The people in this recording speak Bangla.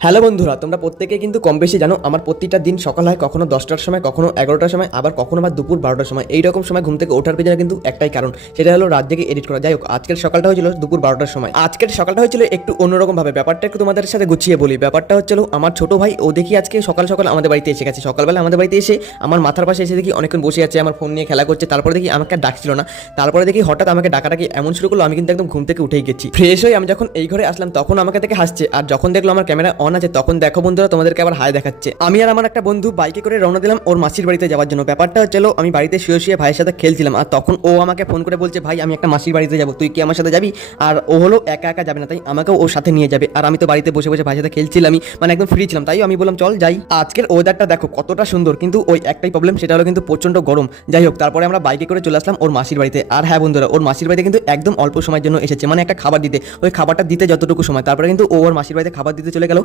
হ্যালো বন্ধুরা, তোমরা প্রত্যেকেই কিন্তু কম বেশি জানো আমার প্রতিটা দিন সকাল হয় কখনো 10টার সময়, কখনো 11টার সময়, আবার কখনো বা দুপুর 12টার সময়। এইরকম সময় ঘুম থেকে ওঠার পেছনে কিন্তু একটাই কারণ, সেটা হলো রাত জেগে এডিট করা। যাই হোক, আজকের সকালটা হয়েছিল দুপুর 12টার সময়। আজকের সকালটা হয়েছিল একটু অন্যরকম ভাবে। ব্যাপারটা একটু তোমাদের সাথে গুছিয়ে বলি। ব্যাপারটা হচ্ছিল, আমার ছোট ভাই ও দেখি আজকে সকাল সকাল আমাদের বাড়িতে এসে গেছে। সকালবেলা আমাদের বাড়িতে এসে আমার মাথার পাশে এসে দেখি অনেকক্ষণ বসে আছে, আমার ফোন নিয়ে খেলা করছে। তারপরে দেখি আমাকে আর ডাকছিল না। তারপরে দেখি হঠাৎ আমাকে ডাকাটাকি এমন শুরু করলো, আমি কিন্তু একদম ঘুম থেকে উঠেই গেছি। ফ্রেশ হয়ে আমি যখন এই ঘরে আসলাম তখন আমাকে দেখে হাসছে, আর যখন দেখলো আমার ক্যামেরা অন আছে তখন দেখো বন্ধুরা তোমাদেরকে আবার হাই দেখাচ্ছে। আমি আর আমার একটা বন্ধু বাইকে করে রওনা দিলাম ওর মাসির বাড়িতে যাওয়ার জন্য। ব্যাপারটা হচ্ছিল, আমি বাড়িতে শুয়ে শুয়ে ভাইয়ের সাথে খেলছিলাম, আর তখন ও আমাকে ফোন করে বলছে, ভাই আমি একটা মাসির বাড়িতে যাবো, তুই কি আমার সাথে যাবি? আর ও হলো একা একা যাবে না, তাই আমাকেও ওর সাথে নিয়ে যাবে। আর আমি তো বাড়িতে বসে বসে ভাইয়ের সাথে খেলছিলামই, মানে একদম ফ্রি ছিলাম, তাই আমি বললাম চল যাই। আজকের ওয়েদারটা দেখো কতটা সুন্দর, কিন্তু ওই একটাই প্রবলেম, সেটা হলো কিন্তু প্রচন্ড গরম। যাই হোক, তারপরে আমরা বাইকে করে চলে আসলাম ওর মাসির বাড়িতে। আর হ্যাঁ বন্ধুরা, ওর মাসির বাড়িতে কিন্তু একদম অল্প সময়ের জন্য এসেছে, মানে একটা খাবার দিতে। ওই খাবারটা দিতে যতটুকু সময়, তারপরে কিন্তু ও ওর মাসির বাড়িতে খাবার দিতে চলে গেল।